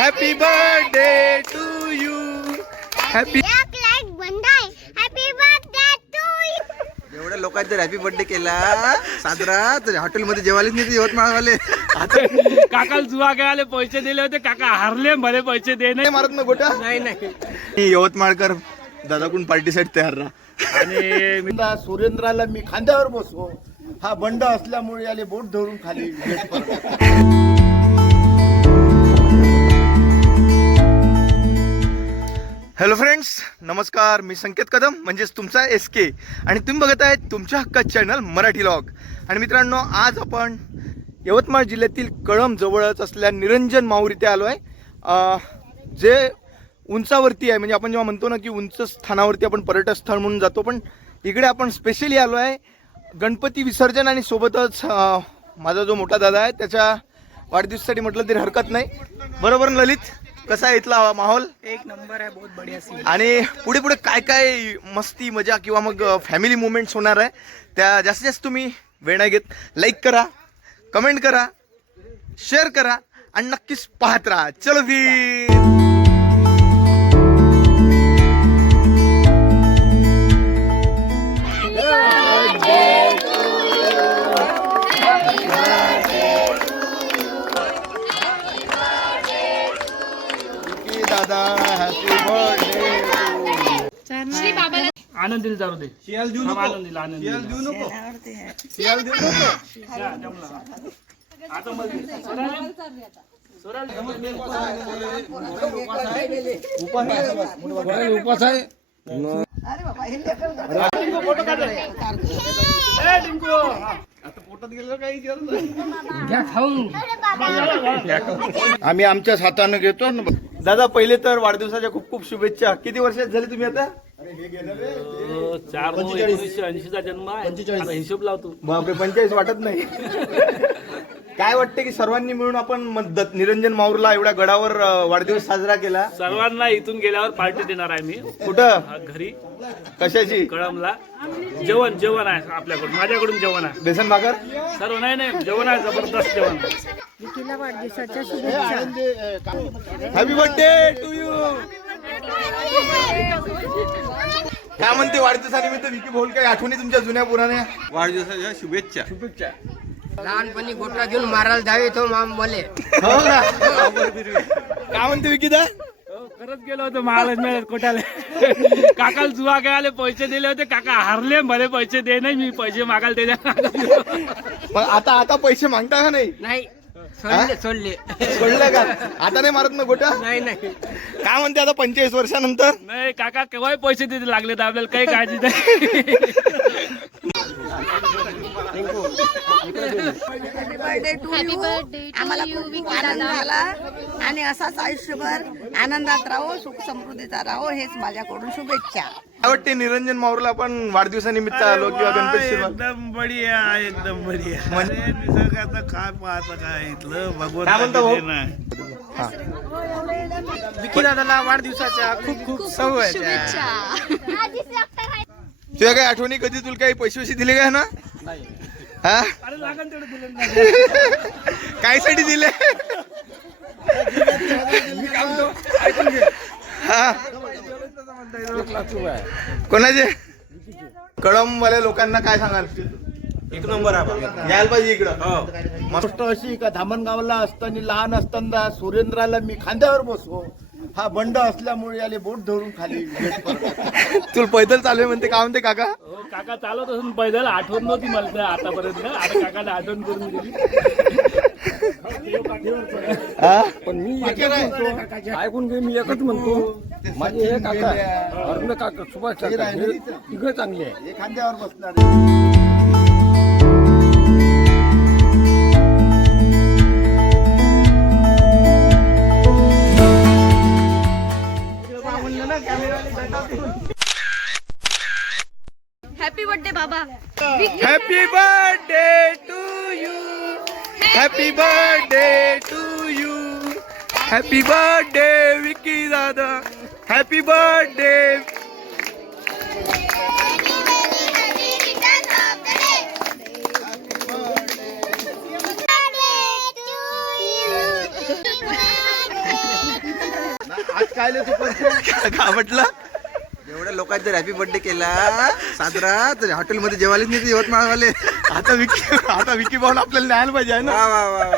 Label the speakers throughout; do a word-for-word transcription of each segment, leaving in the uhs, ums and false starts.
Speaker 1: Happy birthday to you. Happy एवढ्या लोकांचा happy birthday केला साजरा तर हॉटेलमध्ये जेवायलाच नाही यवतमाळवाले.
Speaker 2: काकाला जुआ खेळायला पैसे दिले होते, काका हारले, मला पैसे दे नाही
Speaker 1: मारत ना गोटा.
Speaker 2: नाही नाही
Speaker 1: यवतमाळकर दादाकडून पार्टीसाठी तयार राहा.
Speaker 3: आणि मी सुरेंद्राला मी खांद्यावर बसवो. हा बंड असल्यामुळे याले बोट धरून खाली
Speaker 1: हॅलो फ्रेंड्स, नमस्कार. मी संकेत कदम म्हणजेच तुमचा एस के आणि तुम्ही बघत आहेत तुमच्या हक्काचं चॅनल मराठी लॉग. आणि मित्रांनो, आज आपण यवतमाळ जिल्ह्यातील कळंब जवळच असलेल्या निरंजन माऊर इथे आलो आहे, जे उंचावरती आहे. म्हणजे आपण जेव्हा म्हणतो ना की उंच स्थानावरती आपण पर्यटन स्थळ म्हणून जातो, पण इकडे आपण स्पेशली आलो आहे गणपती विसर्जन आणि सोबतच माझा जो मोठा दादा आहे त्याच्या वाढदिवसासाठी म्हटलं तरी हरकत नाही. बरोबर ना ललित? कसा आहे इथला माहोल?
Speaker 2: एक नंबर आहे, बहुत बढिया सीन.
Speaker 1: आणि पुढे पुढे काय काय मस्ती मजा किंवा मग फॅमिली मुवमेंट्स होणार आहे त्या जास्तीत जास्त तुम्ही वेळ नाही घेत लाईक करा, कमेंट करा, शेअर करा आणि नक्कीच पाहत राहा. चलो फिर. दादा हॅपी बर्थडे.
Speaker 4: श्री बाबाला
Speaker 2: आनंद दिल जाऊ दे.
Speaker 3: शियाल देऊ नको.
Speaker 2: आनंद दिल, आनंद
Speaker 3: शियाल
Speaker 2: दिल.
Speaker 3: देऊ नको. शियाल देऊ नको.
Speaker 2: या, जमला. आता मग सोडायला? सोडायला?
Speaker 3: उपास आहे.
Speaker 2: ए, टिंकू. हा. घ्या खाऊन.
Speaker 3: आम्ही आमच्याच हाताने घेतो ना.
Speaker 1: दादा, पहिले तर वाढदिवसाच्या खूप खूप शुभेच्छा. किती वर्षात झाले तुम्ही आता?
Speaker 2: अ, चार नऊ एकोणीसशे ऐंशीचा जन्म आहे. आता हिशोब लावतो.
Speaker 1: बापरे, पंचेचाळीस वाटत नाही. काय वाटते की सर्वांनी मिळून आपण मदत निरंजन माऊरला एवढ्या गडावर अ, वाढदिवस साजरा केला?
Speaker 2: सर्वांना इथून गेल्यावर पार्टी देणार आहे मी.
Speaker 1: कुठं?
Speaker 2: हा, घरी
Speaker 1: कशाची?
Speaker 2: कळमला जेवण जेवण आहे आपल्याकडून, माझ्याकडून जेवण आहे.
Speaker 1: बेसन भाकर?
Speaker 2: सर्व नाही नाही जेवण आहे, जबरदस्त जेवण.
Speaker 4: विकीला वाढदिवसाच्या शुभेच्छा.
Speaker 1: Happy birthday to you. काय म्हणते वाढदिवसानिमित्त विकी बोल, काही आठवणी तुमच्या जुन्या पुराण्या?
Speaker 5: वाढदिवसाच्या शुभेच्छा.
Speaker 1: शुभेच्छा.
Speaker 6: लहानपणी गोटा घेऊन मारायला जावे तो माम बोले.
Speaker 1: हो ना? काय म्हणते विकीदा?
Speaker 2: खरंच गेलो होतो महालक्ष्मी कोट्याला. काकाला जुआ खेळायला पैसे दिले होते, काका हारले, मला पैसे दे नाही, मी पैसे मागायला त्याच्या.
Speaker 1: मग आता आता पैसे मागता का नाही?
Speaker 6: नाही सोडले सोडले
Speaker 1: सोडलं का? आता नाही मारत ना गोटा?
Speaker 6: नाही नाही.
Speaker 1: काय म्हणते आता पंचेचाळीस वर्षानंतर?
Speaker 2: नाही काका केव्हाही पैसे देते लागले तर आपल्याला काही काळजी नाही.
Speaker 7: Happy birthday to you. आम्हाला खूप खूप आनंद झाला आणि असाच आयुष्यभर आनंदात राहो, सुख समृद्धीचा राहो, हेच माझ्याकडून शुभेच्छा.
Speaker 1: काय वाटते निरंजन माऊरला आपण वाढदिवसानिमित्त आलो किंवा गणपती सेवा?
Speaker 5: एकदम बढिया, एकदम बढिया. म्हणजे निसर्गाचं काय पाहतं काय इथलं
Speaker 1: काय म्हणता भाऊ?
Speaker 6: विकी दादाला वाढदिवसाच्या खूप खूप सवय.
Speaker 1: तुझ्या काही आठवणी, कधी तुला काही पैसे पैसे दिले काय ना? हा?
Speaker 2: अरे लागन तेवढं दिलं नाही.
Speaker 1: काय साठी दिले? हा? कोणाचे? कळंबवाल्या लोकांना काय सांगाल?
Speaker 5: एक नंबर आहे.
Speaker 1: यायला पाहिजे इकडं.
Speaker 3: गोष्ट अशी का धामणगावला असताना लहान असताना सुरेंद्राला मी खांद्यावर बसवो. हा बंड असल्यामुळे याले बोट धरून खाली
Speaker 1: तुला पैदल चालू आहे म्हणते. काय म्हणते काका?
Speaker 2: हो, काका चालत असून पैदल आठवण नव्हती मला तर आतापर्यंत. आता काकाला आठवण करून दिली.
Speaker 1: हा?
Speaker 3: पण मी एकच म्हणतो, ऐकून घे, मी एकच म्हणतो, माझे हे काका अरुण काका सुभाष काका हे तिघं चांगले आहे. हे खांद्यावर बसणार.
Speaker 4: हॅपी बर्थडे बाबा.
Speaker 1: Happy birthday to you. Happy birthday to you. Happy birthday Vicky दादा. Happy birthday. काय लिहितो पण का म्हटलं
Speaker 8: एवढ्या लोकांनी जर हॅपी बर्थडे केला साजरा तर हॉटेलमध्ये जेवायलाच नाही यवतमाळवाले.
Speaker 1: आता विकी आता विकी भाऊ आपल्याला न्यायला पाहिजे आहे ना.
Speaker 8: वा वा वा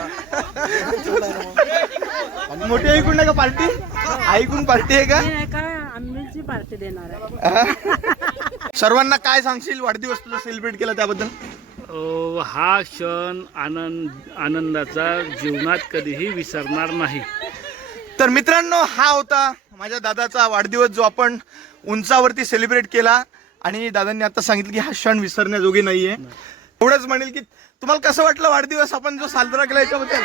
Speaker 8: वा.
Speaker 1: मोठी ऐकून नाही का पार्टी ऐकून पार्टी आहे का
Speaker 9: आम्हीची पार्टी देणार आहे.
Speaker 1: सर्वांना काय सांगशील वाढदिवस तुझा सेलिब्रेट केला त्याबद्दल.
Speaker 2: अ, हा क्षण आनंद आनंदाचा जीवनात कधीही विसरणार नाही.
Speaker 1: तर मित्रांनो हा होता माझ्या दादाचा वाढदिवस जो आपण उंचावरती सेलिब्रेट केला आणि दादांनी आता सांगितलं की हा क्षण विसरण्याजोगी नाहीये. एवढंच म्हणेल की तुम्हाला कसं वाटलं वाढदिवस आपण जो साजरा केला याच्याबद्दल.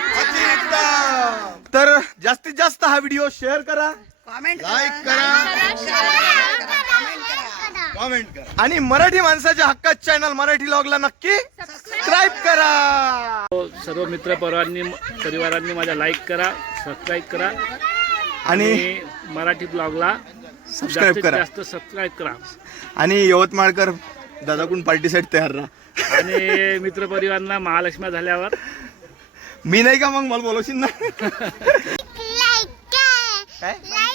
Speaker 1: तर जास्तीत जास्त हा व्हिडिओ शेअर करा,
Speaker 7: कॉमेंट
Speaker 1: लाईक करा,
Speaker 7: कॉमेंट करा.
Speaker 1: कॉमेंट करा आणि मराठी माणसाच्या हक्कात चॅनल मराठी लॉगला नक्की सबस्क्राईब करा.
Speaker 2: सर्व मित्र परिवारांनी परिवारांनी माझ्या लाईक करा, सबस्क्राईब करा
Speaker 1: आणि
Speaker 2: आणि मराठी ब्लॉगला
Speaker 1: सबस्क्राईब
Speaker 2: जास्तीत
Speaker 1: करा.
Speaker 2: जास्त सबस्क्राईब करा
Speaker 1: आणि यवतमाळकर दादाकडून पार्टीसाठी तयार राहा.
Speaker 2: आणि मित्र परिवारांना महालक्ष्मी झाल्यावर
Speaker 1: मी नाही का मग मला बोलवशील ना काय